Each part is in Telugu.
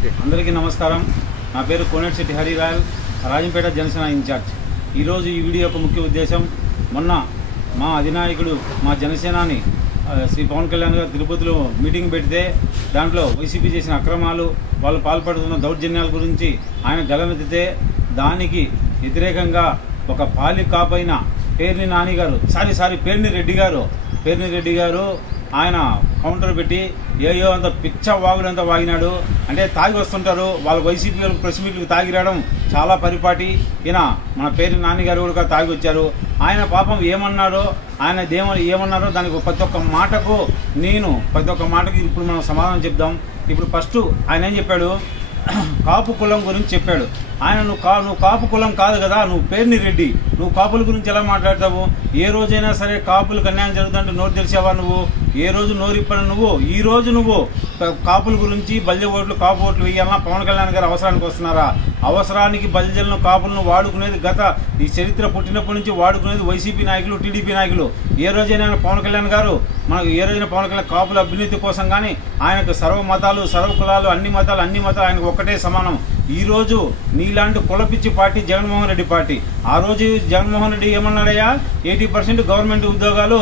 అందరికీ నమస్కారం. నా పేరు కోనేటిశెట్టి హరిరాయల్, రాజంపేట జనసేన ఇన్ఛార్జ్. ఈరోజు ఈ వీడియో యొక్క ముఖ్య ఉద్దేశం, మొన్న మా అధినాయకుడు మా జనసేనాని శ్రీ పవన్ కళ్యాణ్ గారు తిరుపతిలో మీటింగ్ పెడితే దాంట్లో వైసీపీ చేసిన అక్రమాలు, వాళ్ళు పాల్పడుతున్న దౌర్జన్యాల గురించి ఆయన గలమెత్తితే దానికి వ్యతిరేకంగా ఒక పాలి కాపైన పేర్ని నాని గారు పేర్ని రెడ్డి గారు ఆయన కౌంటర్ పెట్టి ఏయో అంత పిచ్చ వాగుడంతా వాగినాడు. అంటే తాగి వస్తుంటారు వాళ్ళు, వైసీపీ వాళ్ళు ప్రెస్ మీట్లకు తాగి రావడం చాలా పరిపాటి. ఈయన మన పేరు నాన్నగారు కూడా తాగి వచ్చారు. ఆయన పాపం ఏమన్నారో, ఆయన ఏమన్నారో దానికి ప్రతి ఒక్క మాటకు ఇప్పుడు మనం సమాధానం చెప్దాం. ఇప్పుడు ఫస్ట్ ఆయన ఏం చెప్పాడు, కాపు కులం గురించి చెప్పాడు. ఆయన నువ్వు కాపు కులం కాదు కదా, నువ్వు పేర్ని రెడ్డి, నువ్వు కాపుల గురించి ఎలా మాట్లాడతావు? ఏ రోజైనా సరే కాపులకు అన్యాయం జరుగుతుంటే నోరు తెరిచావా నువ్వు? ఏ రోజు నోరిప్పని నువ్వు? ఈ రోజు నువ్వు కాపుల గురించి బల్జ ఓట్లు, కాపు ఓట్లు వేయాలన్నా పవన్ కళ్యాణ్ గారు అవసరానికి వస్తున్నారా? అవసరానికి బల్జలను, కాపులను వాడుకునేది ఈ చరిత్ర పుట్టినప్పటి నుంచి వాడుకునేది వైసీపీ నాయకులు, టీడీపీ నాయకులు. ఏ రోజైనా పవన్ కళ్యాణ్ గారు పవన్ కళ్యాణ్ కాపుల అభ్యున్నతి కోసం కానీ ఆయనకు సర్వ మతాలు, సర్వ కులాలు, అన్ని మతాలు ఆయనకు ఒక్కటే సమానం. ఈ రోజు నీలాంటి కులపిచ్చి పార్టీ జగన్మోహన్ రెడ్డి పార్టీ. ఆ రోజు జగన్మోహన్ రెడ్డి ఏమన్నాడయ్యా, 80% గవర్నమెంట్ ఉద్యోగాలు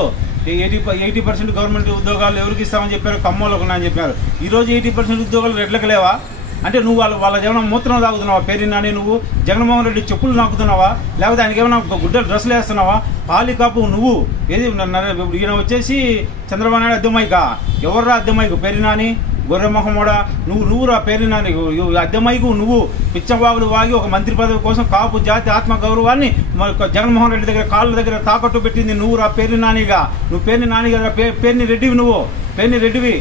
80% గవర్నమెంట్ ఉద్యోగాలు ఎవరికి ఇస్తామని చెప్పారు? కమ్మోళ్ళకు ఉన్నాయని చెప్పారు. ఈ రోజు 80% ఉద్యోగాలు రెడ్లకు లేవా? అంటే నువ్వు వాళ్ళ ఏమైనా మూత్రం తాగుతున్నావా? పేరునాని నువ్వు జగన్మోహన్ రెడ్డి చెప్పులు నాకుతున్నావా? లేకపోతే ఆయనకి ఏమైనా గుడ్డలు డ్రెస్సులు వేస్తున్నావా? పాలికాపు నువ్వు ఏది? ఈయన వచ్చేసి చంద్రబాబు నాయుడు అద్దెమైకా? ఎవర్రా అద్దెమైకు? పేరునాని గొర్రెమొహమోడా నువ్వు రా పేరునాని అద్దెమైకు. నువ్వు పిచ్చవాగులు వాగి ఒక మంత్రి పదవి కోసం కాపు జాతి ఆత్మగౌరవాన్ని జగన్మోహన్ రెడ్డి దగ్గర కాళ్ళ దగ్గర తాకట్టు పెట్టింది నువ్వు రా పేరునానిగా. నువ్వు పేరునాని కదా, పేరుని రెడ్డివి నువ్వు. పేరుని రెడ్డివి,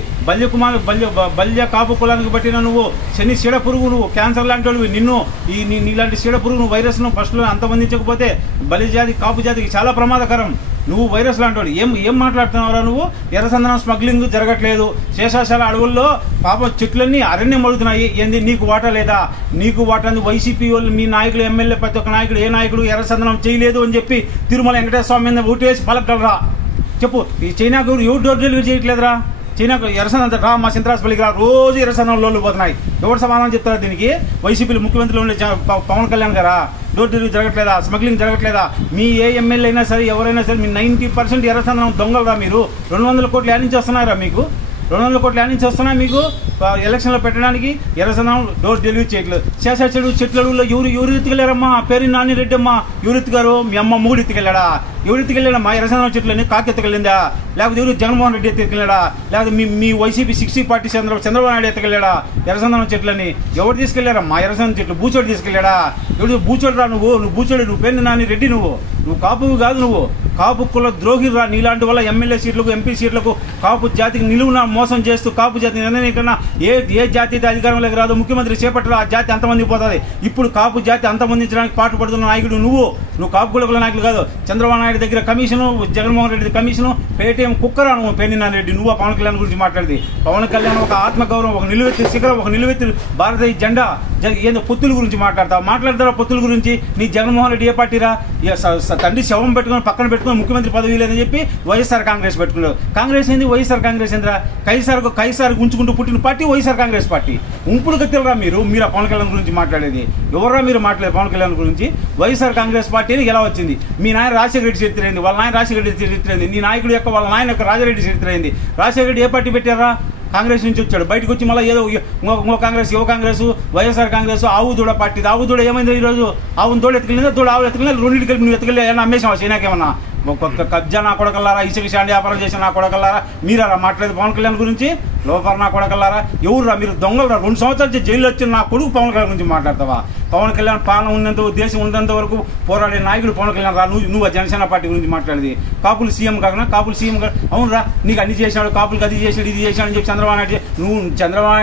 బల్య కాపు కులానికి పట్టిన నువ్వు శని చీడ పురుగు, నువ్వు క్యాన్సర్ లాంటి వాడివి. నీలాంటి చీడ పురుగు నువ్వు వైరస్ను ఫస్ట్లో అంతమందించకపోతే బలి జాతి, కాపు జాతికి చాలా ప్రమాదకరం. నువ్వు వైరస్ లాంటి వాడు. ఏం మాట్లాడుతున్నావురా నువ్వు? ఎర్రచందనం స్మగ్లింగ్ జరగట్లేదు, శేషాశాల అడవుల్లో పాప చెట్లన్నీ అరణ్యం అడుగుతున్నాయి. ఏంది నీకు వాటా లేదా? నీకు వాటా వైసీపీ వాళ్ళు, మీ నాయకులు, ఎమ్మెల్యే, ప్రతి ఒక్క నాయకుడు, ఏ నాయకుడు ఎర్రచందనం చేయలేదు అని చెప్పి తిరుమల వెంకటేశ్వర స్వామి మీద ఓటు వేసి పలకగలరా? చెప్పు. ఈ చైనాకు ఎవరు డోర్ డెలివరీ చేయట్లేదురా? చైనాకు ఎర్రచందనం రా, మా సింతరాజపల్లికి రా, రోజు ఎర్రచందనం లోళ్ళు పోతున్నాయి. ఎవరు సమాధానం చెప్తారా దీనికి? వైసీపీలు ముఖ్యమంత్రులు ఉండే పవన్ కళ్యాణ్ గారా? డోర్ డెలివరీ జరగట్లేదా? స్మగ్లింగ్ జరగట్లేదా? మీ ఏ ఎమ్మెల్యే అయినా సరే, ఎవరైనా సరే, మీ 90% ఎర్రచందనం దొంగలరా మీరు. 200 కోట్లు యాడ్ నుంచి వస్తున్నారా మీకు? 200 కోట్లు యాడ్ నుంచి వస్తున్నాయి మీకు ఎలక్షన్లో పెట్టడానికి. ఎర్రచందనం డోర్ డెలివరీ చేయట్లేదు. చెట్లలో ఎవరు ఎత్తుకెళ్ళారమ్మా? పేరు నాని రెడ్డి అమ్మా ఎవరు ఎత్తుగారు? మీ అమ్మ మూడు ఎత్తుకెళ్ళాడా? ఎవరు ఎత్తుకెళ్ళాడమ్మా? ఎర్రచందనం చెట్లని కాకి ఎత్తుకెళ్ళిందా? లేకపోతే ఎవరు జగన్మోహన్ రెడ్డి ఎత్తుకెళ్ళాడా? లేకపోతే మీ వైసీపీ 60 పార్టీ చంద్రబాబు నాయుడు ఎత్తుకెళ్ళాడా ఎర్రచందనం చెట్లని? ఎవరు తీసుకెళ్లారమ్మా ఎర్రచందనం చెట్లు? బూచోడు తీసుకెళ్ళాడా? ఎవరు బూచోడు రా? నువ్వు బూచోడు, నువ్వు పేరు నాని రెడ్డి, నువ్వు కాపు కాదు, నువ్వు కాపు కుల ద్రోహి రా. నీలాంటి వల్ల ఎమ్మెల్యే సీట్లకు, ఎంపీ సీట్లకు కాపు జాతికి నిలువున మోసం చేస్తూ కాపు జాతి నిర్ణయం ఏ జాతి అధికారంలోకి రాదు, ముఖ్యమంత్రి చేపట్టరు, ఆ జాతి అంతమంది పోతుంది. ఇప్పుడు కాపు జాతి అంతమందించడానికి పాటుపడుతున్న నాయకుడు నువ్వు కాపు కుల నాయకులు కాదు. చంద్రబాబు నాయుడు దగ్గర commission, Jaganmohan Reddy commission, Paytm కుక్కరా నువ్వు పేర్ని రెడ్డి. నువ్వు పవన్ కళ్యాణ్ గురించి మాట్లాడింది. పవన్ కళ్యాణ్ ఒక ఆత్మగౌరవం, ఒక నిలువెత్తి శిఖరం, ఒక నిలువెత్తి భారతీయ జెండా. ఏందో పొత్తుల గురించి మాట్లాడతారా? పొత్తుల గురించి నీ జగన్మోహన్ రెడ్డి ఏ పార్టీరా? తండ్రి శవం పెట్టుకుని పక్కన పెట్టుకుని ముఖ్యమంత్రి పదవి లేదని చెప్పి వైఎస్ఆర్ కాంగ్రెస్ పెట్టుకున్నారు. కాంగ్రెస్ ఏంది? వైఎస్ఆర్ కాంగ్రెస్ ఏంద్రా? కైసార్ ఉంచుకుంటూ పుట్టిన పార్టీ వైఎస్ఆర్ కాంగ్రెస్ పార్టీ. ఉంపుడు గతిరా మీరు ఆ పవన్ కళ్యాణ్ గురించి మాట్లాడేది. ఎవరా మీరు మాట్లాడేది పవన్ కళ్యాణ్ గురించి? వైఎస్ఆర్ కాంగ్రెస్ పార్టీ ఎలా వచ్చింది? మీ నాయన రాజశేఖర రెడ్డి చరిత్ర అయింది, వాళ్ళ నాయన రాజశేఖర రెడ్డి చరిత్ర అయింది, నీ నాయకుడు యొక్క వాళ్ళ నాయన యొక్క రాజారెడ్డి చరిత్ర అయింది. రాజశేఖర రెడ్డి ఏ పార్టీ పెట్టారా? కాంగ్రెస్ నుంచి వచ్చాడు, బయటకు వచ్చి మళ్ళీ ఏదో కాంగ్రెస్, యువ కాంగ్రెస్, వైఎస్ఆర్ కాంగ్రెస్, ఆవు దూడ పార్టీ. ఆవు దూడ ఏమైంది? ఈ రోజు ఆవును దూడ ఎత్తుకెళ్ళిందా? దూడ ఆవు ఎత్తుకెళ్ళిందా? రెండింటికి కలిపి నువ్వు ఎత్తుకెళ్ళి ఏమన్నా అమ్మేసావా? చైనాకేమన్నా ఒక్కొక్క కబ్జా నా కొడకల్లారా, ఇసుక శాండి వ్యాపారం చేసిన నా కొడకల్లారా, మీరా మాట్లాడేది పవన్ కళ్యాణ్ గురించి? లోపర్ నా కొడకల్లారా, ఎవర్రా మీరు? దొంగలరా. 2 సంవత్సరాలు జైలు వచ్చిన నా కొడుకు పవన్ కళ్యాణ్ గురించి మాట్లాడతావా? పవన్ కళ్యాణ్ పాలన ఉన్నంత, దేశం ఉన్నంత వరకు పోరాడే నాయకుడు పవన్ కళ్యాణ్ రా. నువ్వు జనసేన పార్టీ గురించి మాట్లాడేది. కాపులు సీఎం కాకుండా కాపులు సీఎం అవునురా, నీకు అన్ని చేసినాడు, కాపులకు అది చేసాడు, ఇది చేశాడు అని చెప్పి చంద్రబాబు నాయుడు. నువ్వు చంద్రబాబు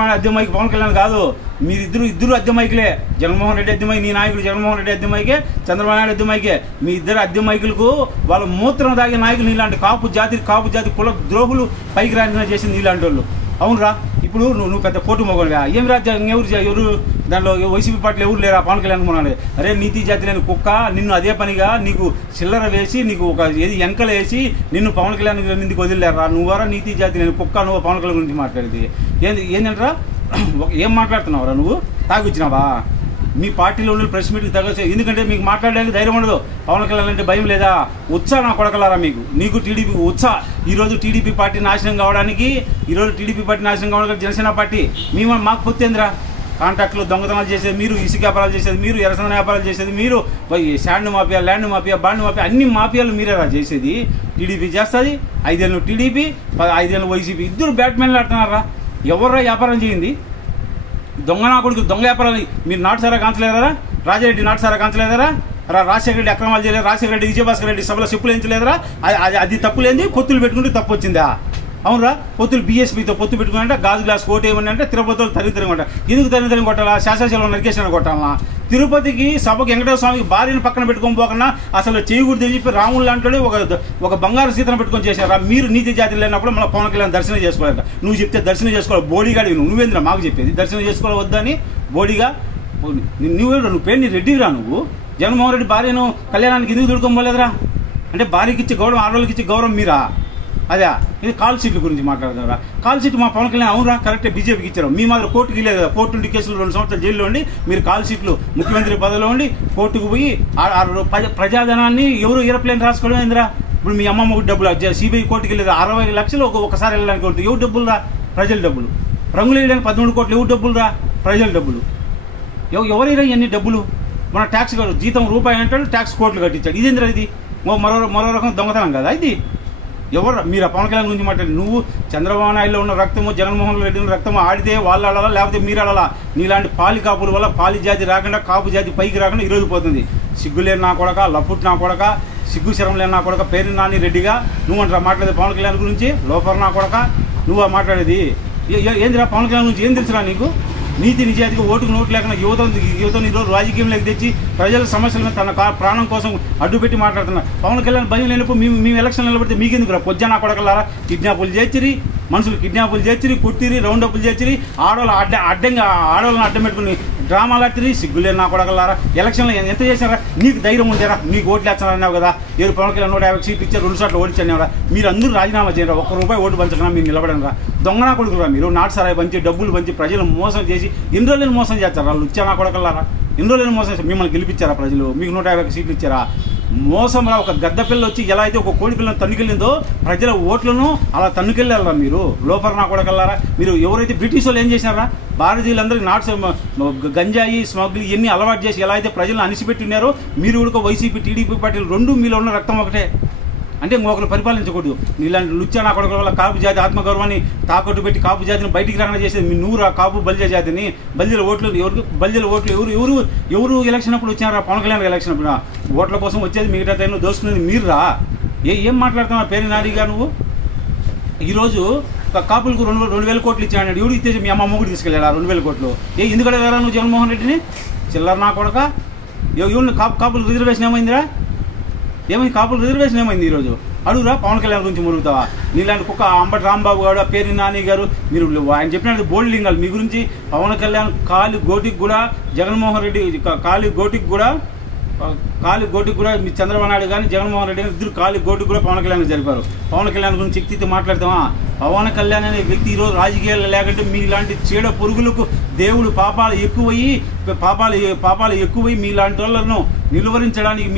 నాయుడు అద్దెమైకి పవన్ కళ్యాణ్ కాదు. మీరిద్దరు అద్దెమైకులే. జగన్మోహన్ రెడ్డి అద్దెమైకి, నీ నాయకుడు జగన్మోహన్ రెడ్డి అద్దెమైకే, చంద్రబాబు నాయుడు అద్దెమైకే. మీ ఇద్దరు అద్దెమైకులకు వాళ్ళ మూత్రం తాగే నాయకులు నీలాంటి కాపు జాతి కుల ద్రోహులు పైకి రాని చేసింది నీలాంటి వాళ్ళు. అవునరా, ఇప్పుడు నువ్వు పెద్ద పోటు మొగలుగా ఏం రాజ్యం? ఎవరు దాంట్లో వైసీపీ పార్టీలు ఎవరు లేరా? పవన్ కళ్యాణ్ కొనాలి. అరే నీతి జాతి లేని కుక్క, నిన్ను అదే పనిగా నీకు చిల్లర వేసి, నీకు ఒక ఏది ఎంకలు వేసి నిన్ను పవన్ కళ్యాణ్ నిందికి వదిలేరా? నువ్వరా నీతి జాతి లేని కుక్క? నువ్వు పవన్ కళ్యాణ్ గురించి మాట్లాడేది ఏంటంటారా? ఏం మాట్లాడుతున్నావురా నువ్వు? తాగొచ్చినావా? మీ పార్టీలో ఉన్న ప్రెస్ మీట్కి తగ్గచ్చు, ఎందుకంటే మీకు మాట్లాడడానికి ధైర్యం ఉండదు. పవన్ కళ్యాణ్ అంటే భయం లేదా? ఉత్సాహ నా కొడకలారా నీకు టీడీపీ ఉత్సాహ. ఈరోజు టీడీపీ పార్టీ నాశనం కావడానికి జనసేన పార్టీ మాకు పొత్తేంద్రా? కాంట్రాక్టులు దొంగతనాలు చేసేది మీరు, ఇసుక వ్యాపారాలు చేసేది మీరు, ఎరసన వ్యాపారాలు చేసేది మీరు, sand mafia, land mafia, bond mafia, అన్ని మాఫియాలు మీరేరా చేసేది. టీడీపీ చేస్తుంది. 5 ఏళ్ళు టీడీపీ, 5 ఏళ్ళు వైసీపీ, ఇద్దరు బ్యాట్మెన్లు ఆడుతున్నారా? ఎవర్రా వ్యాపారం చేయింది? దొంగ నా కొడుకు దొంగ వ్యాపారాలు. మీరు నాటుసారా కాంచలేదరా? రాజారెడ్డి నాటుసారా కాంచలేదరా? రాజశేఖర రెడ్డి అక్రమాలు చేయలేదు, రాజశేఖర రెడ్డి, విజయభాస్కర్ రెడ్డి సభలో చెప్పులు ఎంచలేదరా? అది తప్పులేంది? పొత్తులు పెట్టుకుంటే తప్పు వచ్చిందా? అవునరా? పొత్తులు బీఎస్పీతో పొత్తు పెట్టుకుని గాజు గ్లాస్ కోట్ ఏమని అంటే తిరుపతిలో తరితరం కొట్టాలి. ఎందుకు తరితరం కొట్టాలా? శాసనసభలో నరికేసిన కొట్టాలా? తిరుపతికి సభకు వెంకటేశ్వర స్వామికి భార్యను పక్కన పెట్టుకొని పోకన్నా అసలు చేయకూడదు చెప్పి రాములు లాంటి ఒక బంగారు సీతను పెట్టుకొని చేశారా? మీరు నీతి జాతి లేనప్పుడు మన పవన్ కళ్యాణ్ దర్శనం చేసుకోవాలి. నువ్వు చెప్తే దర్శనం చేసుకోవాలి. బోడీగాడి నువ్వేంద్ర మాకు చెప్పేది దర్శనం చేసుకోవాలి వద్దని? బోడీగా నువ్వు పేరు నీ రెడ్డిరా నువ్వు. జగన్మోహన్ రెడ్డి భార్యను కళ్యాణానికి ఎందుకు దొడుకోలేదురా? అంటే భార్యకి ఇచ్చే గౌరవం, ఆడవాళ్ళకి ఇచ్చే గౌరవం మీరా? అదే ఇది కాల్ సీట్ల గురించి మాట్లాడుతున్నారా? కాల్ సీట్ మా పవన్ కళ్యాణ్ అవునరా కరెక్టే బీజేపీకి ఇచ్చారు. మీ మాత్రం కోర్టుకి లేదు కదా? కోర్టు నుండి కేసులు 2 సంవత్సరాలు జైల్లో ఉండి మీరు కాల్ సీట్లు ముఖ్యమంత్రి పదవిలో ఉండి కోర్టుకు పోయి ప్రజాధనాన్ని ఎవరు ఏరోప్లేన్ రాసుకోవడం ఏందిరా? ఇప్పుడు మీ అమ్మమ్మ డబ్బులు సిబిఐ కోర్టుకి వెళ్ళేది 60 లక్షలు ఒకసారి వెళ్ళడానికి కొడుతుంది. ఎవరు డబ్బులు రా? ప్రజల డబ్బులు. రంగులు వేయడానికి 13 కోట్లు ఎవరు డబ్బులు రా? ప్రజల డబ్బులు. ఎవరైనా ఎన్ని డబ్బులు? మన ట్యాక్స్ జీతం రూపాయి అంటాడు, ట్యాక్స్ కోట్లు కట్టించాడు. ఇదేంద్రా? ఇది మరో రకం దొంగతనం కదా ఇది? ఎవరు మీరు? పవన్ కళ్యాణ్ గురించి మాట్లాడి నువ్వు చంద్రబాబు నాయుడులో ఉన్న రక్తము, జగన్మోహన్ రెడ్డి ఉన్న రక్తము ఆడితే వాళ్ళు ఆడాలా లేకపోతే మీరు ఆడాలా? నీలాంటి పాలి కాపుల వల్ల పాలి జాతి రాకుండా, కాపు జాతి పైకి రాకుండా ఈరోజు పోతుంది. సిగ్గులేని నా కొడక, లఫుట్ నా కొడక, సిగ్గు శరం లేని నా కొడక, పేరు నాని రెడ్డిగా నువ్వు అంటారా మాట్లాడేది పవన్ కళ్యాణ్ గురించి? లోఫర్ నా కొడక నువ్వు మాట్లాడేది ఏందిరా? పవన్ కళ్యాణ్ గురించి ఏం తెలుసురా నీకు? నీతి నిజాయితీగా ఓటుకు నోటు లేకుండా యువతను ఈరోజు రాజకీయంలోకి తెచ్చి ప్రజల సమస్యల మీద తన ప్రాణం కోసం అడ్డుపెట్టి మాట్లాడుతున్నారు. పవన్ కళ్యాణ్ భయం లేనప్పుడు మేము ఎలక్షన్ నిలబడితే మీకెందుకు రా? పొజ్జా నా కొడకలారా, కిడ్నాపులు చేర్చిరి, మనుషులు కిడ్నాపులు చేర్చిరి, కుట్టిరి, రౌండప్లు చేర్చిరి, అడ్డంగా ఆడవాళ్ళని అడ్డం పెట్టుకుని డ్రామాలు ఆడితే సిగ్గులేని నా కొడకలారా. ఎలక్షన్లో ఎంత చేశారా? నీకు ధైర్యం ఉండారా? నీకు ఓట్లు వేస్తానన్నావు కదా? పవన్ కళ్యాణ్ 150 సీట్లు ఇచ్చారు, 2 సార్లు ఓడించారా? మీరు అందరూ రాజీనామా చేయరా? ₹1 ఓటు పంచకన్నా మీరు నిలబడరా? దొంగనా కొడుకురా మీరు. నాటు సరాయి పంచి డబ్బులు పంచి ప్రజలు మోసం చేసి ఎన్ని రోజులను మోసం చేస్తారా? వాళ్ళు ఇచ్చారా కొడకల్లారా? ఎన్ని రోజులను మోసం చేస్తారు? మిమ్మల్ని గెలిపించారా ప్రజలు? మీకు 150 సీట్లు ఇచ్చారా? మోసం రా. ఒక గద్ద పిల్ల వచ్చి ఎలా అయితే ఒక కోడి పిల్లని తన్నుకెళ్ళిందో ప్రజల ఓట్లను అలా తన్నుకెళ్ళారా మీరు? లోఫర్ నా కొడకల్లారా. మీరు ఎవరైతే బ్రిటిష్ వాళ్ళు ఏం చేశారా? భారతీయులందరికీ గంజాయి స్మగ్లింగ్ ఇవన్నీ అలవాటు చేసి ఎలా అయితే ప్రజలను అణిచిపెట్టినారో మీరు కూడా వైసీపీ టీడీపీ పార్టీలు రెండు మీలో ఉన్న రక్తం ఒకటే. అంటే ఒకరు పరిపాలించకూడదు. ఇలాంటి లుచ్చా నా కొడుకుల వల్ల కాపు జాతి ఆత్మగౌరవాన్ని తాకట్టు పెట్టి కాపు జాతిని బయటికి రాకుండా చేసేది నువ్వు రా. కాపు బల్జ జాతిని బల్జల ఓట్లు ఎవరు ఎలక్షన్ అప్పుడు వచ్చినారా? పవన్ కళ్యాణ్ ఎలక్షన్ అప్పుడు ఓట్ల కోసం వచ్చేది, మిగతా టైంలో దోసుకునేది మీరు రా. ఏం మాట్లాడుతున్నావు పేరు నారిగా నువ్వు? ఈరోజు కాపులకు 2,000 కోట్లు ఇచ్చాడు. ఎవరు ఇస్తే మీ అమ్మ కూడా తీసుకెళ్ళాడు 2,000 కోట్లు. ఎందుకు అడగారా నువ్వు జగన్మోహన్ రెడ్డిని? చిల్లర నా కొడక. ఎవరిని కాపులకు రిజర్వేషన్ ఏమైందిరా? ఏమైంది? కాపులకు రిజర్వేషన్ ఏమైంది? ఈరోజు అడుగురా. పవన్ కళ్యాణ్ గురించి మురుగుతావా? నీలాంటి కుక్క అంబటి రాంబాబు గారు, పేరు నాని గారు, మీరు ఆయన చెప్పినట్టు బోల్డ్ లింగాలు మీ గురించి. పవన్ కళ్యాణ్ కాలి గోటికి కూడా, జగన్మోహన్ రెడ్డి కాలి గోటికి కూడా మీ చంద్రబాబు నాయుడు కానీ జగన్మోహన్ రెడ్డి కానీ ఇద్దరు కాలి గోటికి కూడా పవన్ కళ్యాణ్ జరిపారు. పవన్ కళ్యాణ్ గురించి వ్యక్తితో మాట్లాడతామా? పవన్ కళ్యాణ్ అనే వ్యక్తి ఈరోజు రాజకీయాలు లేకుంటే మీలాంటి చీడ పురుగులకు దేవుడు పాపాలు ఎక్కువై మీలాంటి వాళ్ళను నిలువరించడానికి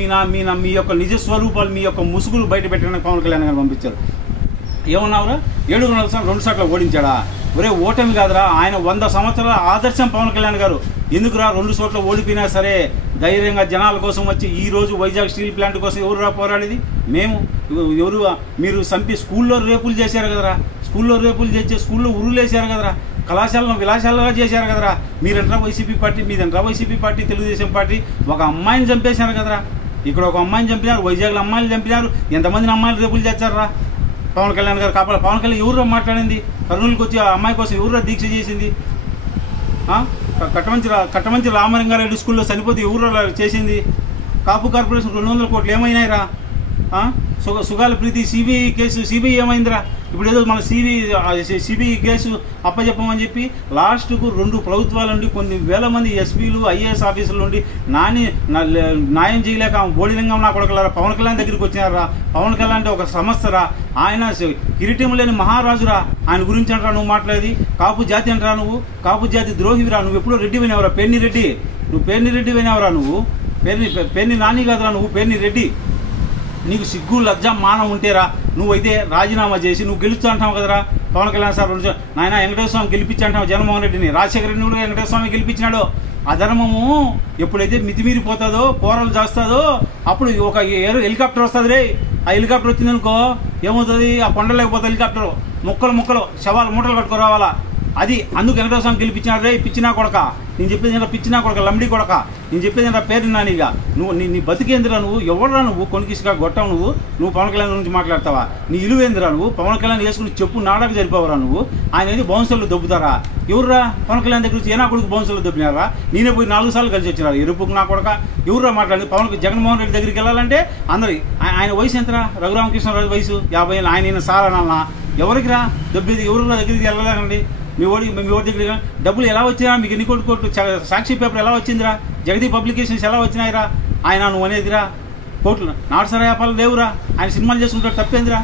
మీ యొక్క నిజస్వరూపాలు, మీ యొక్క ముసుగులు బయట పెట్టడానికి పవన్ కళ్యాణ్ గారు పంపించారు. ఏమన్నావురా? 7 సార్లు ఓడించాడా? ఒరే ఓటమి కాదురా, ఆయన 100 సంవత్సరాల ఆదర్శం పవన్ కళ్యాణ్ గారు. ఎందుకురా 2 చోట్ల ఓడిపోయినా సరే ధైర్యంగా జనాల కోసం వచ్చి ఈ రోజు వైజాగ్ స్టీల్ ప్లాంట్ కోసం ఎవరురా పోరాడేది? మేము. మీరు చంపి స్కూల్లో రేపులు చేశారు కదరా, స్కూల్లో ఉరులేశారు కదరా, కళాశాలను విలాశాలుగా చేశారు కదరా. మీరంటారా వైసీపీ పార్టీ, మీదంటారా వైసీపీ పార్టీ, తెలుగుదేశం పార్టీ. ఒక అమ్మాయిని చంపేశారు కదరా, ఇక్కడ ఒక అమ్మాయిని చంపినారు, వైజాగ్లో అమ్మాయిలు చంపినారు. ఎంతమందిని అమ్మాయిలు రేపులు చేశారా? పవన్ కళ్యాణ్ గారు కాపాడు. పవన్ కళ్యాణ్ ఎవరు మాట్లాడింది? కర్నూలుకి వచ్చి ఆ అమ్మాయి కోసం ఎవరు దీక్ష చేసింది? కట్టమంచి రామలింగారెడ్డి స్కూల్లో చనిపోతే ఎవరు చేసింది? కాపు కార్పొరేషన్ 200 కోట్లు ఏమైనాయిరా? సుగాల ప్రీతి సిబిఐ కేసు, సిబిఐ ఏమైందిరా? ఇప్పుడు ఏదో మన సిబిఐ కేసు అప్పచెప్పమని చెప్పి లాస్ట్కు 2 ప్రభుత్వాల నుండి కొన్ని వేల మంది ఎస్పీలు ఐఏఎస్ ఆఫీసర్ల నుండి న్యాయం చేయలేక బోడిలింగం నా కొడకలారా పవన్ కళ్యాణ్ దగ్గరికి వచ్చినారా. పవన్ కళ్యాణ్ అంటే ఒక సంస్థరా, ఆయన కిరీటం లేని మహారాజురా, ఆయన గురించి అంటారా నువ్వు మాట్లాడేది. కాపు జాతి అంటారా నువ్వు, కాపు జాతి ద్రోహివిరా. నువ్వు ఎప్పుడో రెడ్డి వినేవరా, పేర్ని రెడ్డి. నువ్వు పేర్ని రెడ్డి వినేవరా, నువ్వు పేర్ని నాని కాదురా, నువ్వు పేర్ని రెడ్డి. నీకు సిగ్గు లజ్జ మానం ఉంటేరా నువ్వైతే రాజీనామా చేసి నువ్వు గెలుస్తూ అంటావు కదరా. పవన్ కళ్యాణ్ సార్ నాయన వెంకటేశ్వర స్వామి గెలిపించి అంటావు జగన్మోహన్ రెడ్డిని. రాజశేఖర రెడ్డిని కూడా వెంకటేశ్వర స్వామి గెలిపించినాడు. ఆ ధర్మము ఎప్పుడైతే మితిమీరిపోతుందో, కూరలు చేస్తుందో అప్పుడు ఒక హెలికాప్టర్ వస్తుంది రే. ఆ హెలికాప్టర్ వచ్చిందనుకో ఏమవుతుంది, ఆ కొండలేకపోతే హెలికాప్టర్ ముక్కలు శవాలు మూటలు కట్టుకు రావాలా. అది అందుకు వెంకటేశ్వర స్వామి గెలిపించినాడు రే. పిచ్చినా కొడక, నేను చెప్పేది పిచ్చినా కొడక, లంబడి కొడక, నేను చెప్పేది పేరు నానిగా. నువ్వు నీ బతికేందిరా, నువ్వు ఎవరురా, నువ్వు కొనికిసుగా గొట్టం, నువ్వు పవన్ కళ్యాణ్ గురించి మాట్లాడతావా. నీ ఇలువేందిరా, నువ్వు పవన్ కళ్యాణ్ వేసుకుని చెప్పు నాడకు జరిపోవరా. నువ్వు ఆయన ఏది బౌన్సర్లు దొబ్బుతారా. ఎవర్రా పవన్ కళ్యాణ్ దగ్గర నుంచి ఏనా కొడుకు బౌన్సర్లు దొబ్బినారా. నేనే పోయి 4 సార్లు కలిసి వచ్చినారు ఎరుపుకు నా కొడక. ఎవర్రా మాట్లాడింది. జగన్మోహన్ రెడ్డి దగ్గరికి వెళ్ళాలంటే అందరి ఆయన వయసు ఎంతరా, రఘురామకృష్ణరాజు వయసు 50 ఏళ్ళు. ఆయన సారనా ఎవరికి రా దొబ్బేది, ఎవరు దగ్గరికి వెళ్ళలేకండి. మీ ఓడి దగ్గర డబ్బులు ఎలా వచ్చినా, మీకు ఎన్ని కోట్లు సాక్షి పేపర్ ఎలా వచ్చిందిరా, జగదీప్ పబ్లికేషన్స్ ఎలా వచ్చినాయిరా. ఆయన నువ్వు అనేదిరా కోట్లు నాటుసరా వ్యాపారాలు లేవురా. ఆయన సినిమాలు చేసుకుంటాడు, తప్పేందిరా.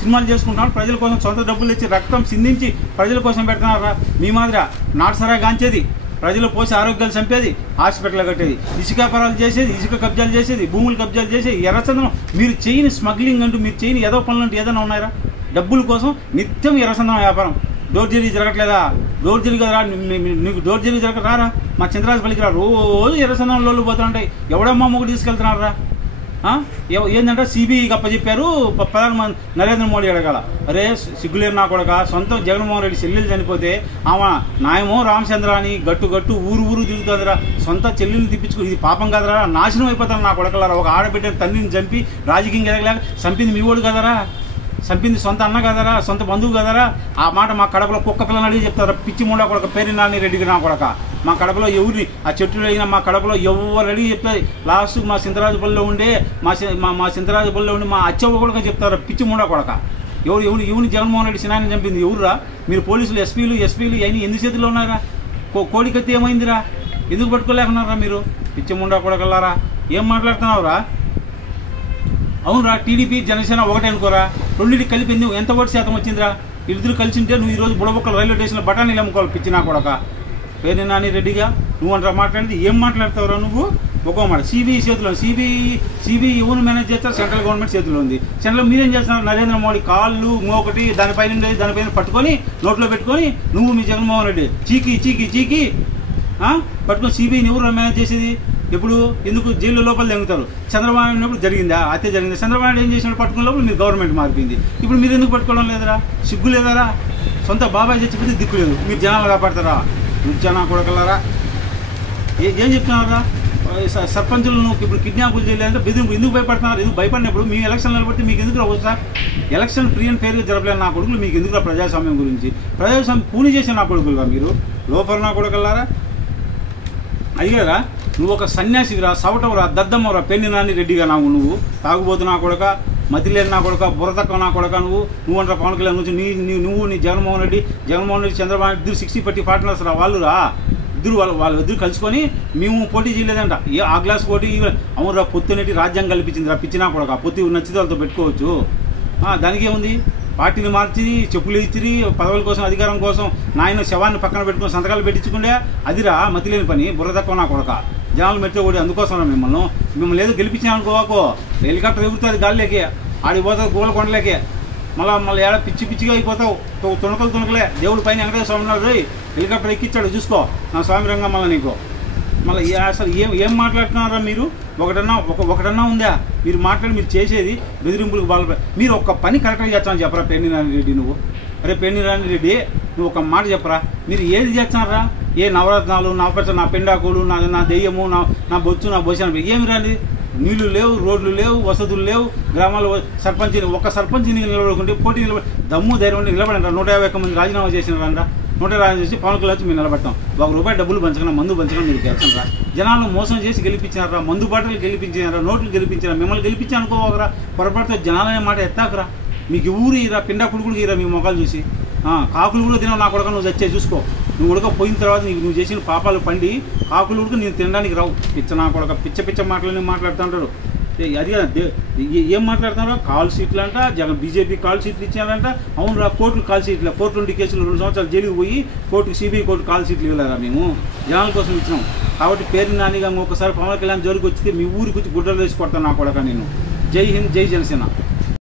సినిమాలు చేసుకుంటున్నాడు, ప్రజల కోసం సొంత డబ్బులు ఇచ్చి రక్తం సిందించి ప్రజల కోసం పెడుతున్నారా. మీ మాదిరా నాటుసరా గాంచేది, ప్రజలు పోసి ఆరోగ్యాలు చంపేది, హాస్పిటల్ కట్టేది, ఇసుక వ్యాపారాలు చేసేది, ఇసుక కబ్జాలు చేసేది, భూములు కబ్జాలు చేసేది, ఎర్రచందనం. మీరు చేయని స్మగ్లింగ్ అంటూ, మీరు చేయని ఏదో పనులు అంటూ ఏదైనా ఉన్నాయరా. డబ్బుల కోసం నిత్యం ఎర్రచందనం వ్యాపారం. డోర్ డెలివరీ జరగట్లేదా. డోర్ డెలివరీ కదరా, నీకు డోర్ డెలివరీ జరగరారా. మా చంద్రరాజపల్లికి రా, రోజు ఎర్రచందనంలో పోతుంటాయి. ఎవడమ్మా మొగ్గు తీసుకెళ్తున్నారా. ఏంటంటే సిబిఐకి అప్పచెప్పారు, ప్రధానమంత్రి నరేంద్ర మోడీ అడగాల. అరే సిగ్గులేరు నా కొడక. సొంత జగన్మోహన్ రెడ్డి చెల్లెలు చనిపోతే ఆమె నాయమో రామచంద్ర అని గట్టు ఊరు తిరుగుతుందిరా. సొంత చెల్లెల్ని తిప్పించుకుని ఇది పాపం కదరా, నాశనం అయిపోతారు నా కొడకలారా. ఒక ఆడబిడ్డ తండ్రిని చంపి రాజకీయం ఎదగలేక చంపింది మీ ఓడు కదరా, చంపింది సొంత అన్న కదరా, సొంత బంధువు కదరా. ఆ మాట మా కడపలో కుక్క పిల్లని అడిగి చెప్తారా. పిచ్చి ముండా కొడక, పేరు నాని రెడ్డికి నా కొడక. మా కడపలో ఎవరిని ఆ చెట్టులో అయినా మా కడపలో ఎవరు అడిగి చెప్తారు. లాస్ట్ మా సింతరాజుపల్లిలో ఉండే మా సింతరాజుపల్లిలో ఉండి మా అచ్చవ్వ కొడక చెప్తారా. పిచ్చి ముండా కొడక. ఎవరిని జగన్మోహన్ రెడ్డి సినాన్ని చంపింది ఎవర్రా. మీరు పోలీసులు ఎస్పీలు అవన్నీ ఎందుకు చేతుల్లో ఉన్నారా. కోడికత్తి ఏమైందిరా, ఎందుకు పట్టుకోలేకున్నారా మీరు. పిచ్చి ముండా కొడకల్లారా, ఏం మాట్లాడుతున్నావురా. అవునరా, టీడీపీ జనసేన ఒకటే అనుకోరా. రెండింటికి కలిపి ఎంత ఓటు శాతం వచ్చిందిరా. ఇద్దరు కలిసి ఉంటే నువ్వు ఈరోజు బుడబొక్కలు రైల్వే స్టేషన్లో బఠానీలు అమ్ముకోవాలి. పిచ్చినా కొడక. పేరు నాని రెడ్డిగా నువ్వు అంటారా మాట్లాడింది. ఏం మాట్లాడతావురా నువ్వు. ఒక్కో మాట సిబిఐ చేతిలో. సిబిఐ ఎవరు మేనేజ్ చేస్తారు, సెంట్రల్ గవర్నమెంట్ చేతిలో ఉంది. సెంట్రల్ మీరేం చేస్తున్నారు. నరేంద్ర మోడీ కాళ్ళు ఇంకొకటి దానిపైన పట్టుకొని నోట్లో పెట్టుకొని నువ్వు మీ జగన్మోహన్ రెడ్డి చీకి పట్టుకొని సిబిఐని ఎవరు మేనేజ్ చేసేది. ఎప్పుడు ఎందుకు జైలు లోపల తెంగుతారు. చంద్రబాబు నాయుడు జరిగిందా, హత్య జరిగిందా. చంద్రబాబు నాయుడు ఏం చేసినప్పుడు పట్టుకున్న లోపల మీరు గవర్నమెంట్ మారిపోయింది. ఇప్పుడు మీరు ఎందుకు పట్టుకోవడం లేదరా, సిగ్గు లేదరా. సొంత బాబాయ్ చచ్చిపోతే దిక్కు లేదు, మీరు జనాలు కాపాడతారా. జనా కొడకలారా, ఏం చెప్తున్నారా. సర్పంచులు నువ్వు ఇప్పుడు కిడ్నాపులు చేయలేదంటే ఎందుకు భయపడుతున్నారు. ఎందుకు భయపడినప్పుడు మీ ఎలక్షన్ నిలబడితే మీకు ఎందుకు రావచ్చు సార్. ఎలక్షన్ ఫ్రీ అండ్ ఫెయిర్గా జరపలేని నా కొడుకులు మీకు ఎందుకు ప్రజాస్వామ్యం గురించి. ప్రజాస్వామ్యం పూని చేసిన నా కొడుకులుగా మీరు లోపల నా కొడుకల్లారా. అడిగారా నువ్వు ఒక సన్యాసిరా, సవటవరా, దద్దమ్మరా, పెన్ని నాని రెడ్డిగా నువ్వు తాగుబోతు నా కొడక, మతిలేని నా కొడక, బుర్రతక్క నా కొడక. నువ్వు అంటారా పవన్ కళ్యాణ్ గురించి. నువ్వు నీ జగన్మోహన్ రెడ్డి చంద్రబాబు ఇద్దరు 60-40 పార్ట్నర్స్ రా. వాళ్ళు రా ఇద్దరు, వాళ్ళిద్దరు కలుసుకొని మేము పోటీ చేయలేదంట. ఆ గ్లాస్ పోటీ అవునురా. పొత్తునేటి రాజ్యాంగం కల్పించింది రా. పిచ్చినా కొడక. పొత్తు నచ్చితే వాళ్ళతో పెట్టుకోవచ్చు. దానికి ఏముంది. పార్టీని మార్చి చెప్పులు ఇచ్చిరి, పదవుల కోసం అధికారం కోసం నాయన శవాన్ని పక్కన పెట్టుకుని సంతకాలు పెట్టించుకుంటే అదిరా మతిలేని పని. బుర్ర తక్కువ నా కొడక. జనాలు మెట్టే కూడా అందుకోసం మిమ్మల్ని ఏదో గెలిపించామనుకోవాకో హెలికాప్టర్ ఎగురుతుంది గాలిలోకి, ఆడిపోతుంది గోలకొండలేకే. మళ్ళీ ఏడా పిచ్చిగా అయిపోతావు. తుణకలే. దేవుడి పైన వెంకటేశ్వర స్వామి ఉన్నాడు, హెలికాప్టర్ ఎక్కించాడు చూసుకో నా స్వామి రంగం. నీకు మళ్ళీ అసలు ఏం మాట్లాడుతున్నారా మీరు. ఒకటన్నా ఉందా మీరు మాట్లాడి. మీరు చేసేది బెదిరింపులకు బాగా. మీరు ఒక్క పని కరెక్ట్గా చేస్తానని చెప్పరా పేర్ని నాని రెడ్డి. నువ్వు అరే పేర్ని నాని రెడ్డి నువ్వు ఒక మాట చెప్పరా. మీరు ఏది చేస్తున్నారా. ఏ నవరత్నాలు, నా పెండాకులు, నా దెయ్యము, నా బొచ్చు, నా భోజనం ఏమి రాని. నీళ్లు లేవు, రోడ్లు లేవు, వసతులు లేవు. గ్రామాల్లో ఒక్క సర్పంచిని నిలబడుకుంటే పోటీ దమ్ము ధైర్యం నిలబడండి. 150 మంది రాజీనామా చేసినారంట. 150 చేసి పవన్ కళ్యాణ్ వచ్చి మీరు నిలబడతాం. ₹1 డబ్బులు పంచకుండా మందు పంచకుండా మీరు గెలిచినారా. జనాలను మోసం చేసి గెలిపించినారా. మందు బాటలు గెలిపించినారా, నోట్లు గెలిపించినారా. మిమ్మల్ని గెలిపించి అనుకోవరా. పొరపాటుతో జనాలనే మాట ఎత్తాకరా. మీకు ఊరు ఇరా పిండా కుడుకులు ఇరా మీ మొక్కలు చూసి కాకులు కూడా తినవు నా కొడుక నువ్వు చచ్చే చూసుకో నువ్వు ఉడకపోయిన తర్వాత నువ్వు చేసిన పాపాలు పండి కాకులు ఉడక నేను తినడానికి రావు పిచ్చ నా కొడుక పిచ్చ మాటలని మాట్లాడుతుంటారు అది ఏం మాట్లాడుతున్నారో కాల్ సీట్లు అంట జగన్ బీజేపీ కాల్ సీట్లు ఇచ్చారంట అవును రా కోర్టులు కాల్ సీట్లు 420 కేసులు 2 సంవత్సరాలు జైలుకి పోయి కోర్టుకు సిబిఐ కోర్టు కాల్ సీట్లు ఇవ్వలేరా మేము జనాల కోసం ఇచ్చినాం కాబట్టి పేరు నానిగా ఒకసారి పవన్ కళ్యాణ్ జోలికి వచ్చితే మీ ఊరికి వచ్చి గుడ్డలు వేసి కొడతాను నా కొడక నేను జై హింద్ జై జనసేన